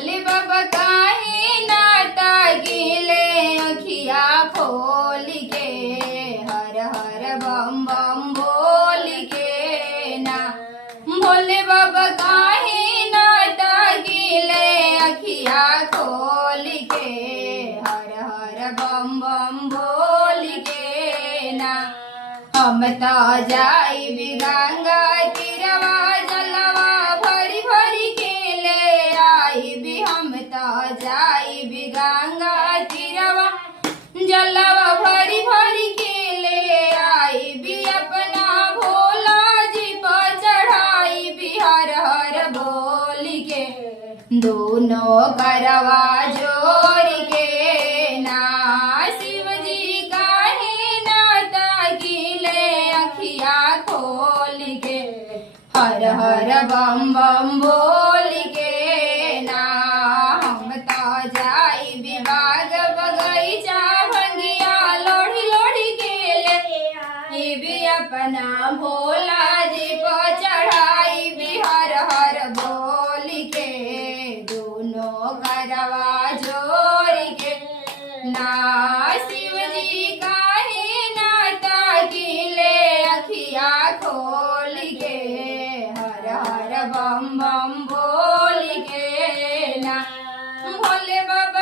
भोले बाबा काहे नाता गिले अखिया खोल के हर हर बम बम बोल के ना। भोले बाबा काहे नाता गिले अखिया खोल के हर हर बम बम बोल के ना। हम तो जाई गंगा तीरवा जलवा भरी भरी के ले आई भी। हम तो जाई गंगा तीरवा जलवा भरी भरी के ले आई भी। अपना भोला जी पर चढ़ाई भी हर हर बोल के दोनों करवा जोड़ के ना। शिव जी काहे नाता गिले अखिया खोल के हर हर बम बम बोल के ना। हम तो जाई बाग बगैचा भंगिया लोढ़ी लोढ़ी के ले भी। अपना भोला जी पर चढ़ाई भी हर हर बोल के दोनों करवा जोड़ के ना। शिव जी काहे नाता गिले अखिया खोल के हर हर बम बम बोल के ना। भोले बाबा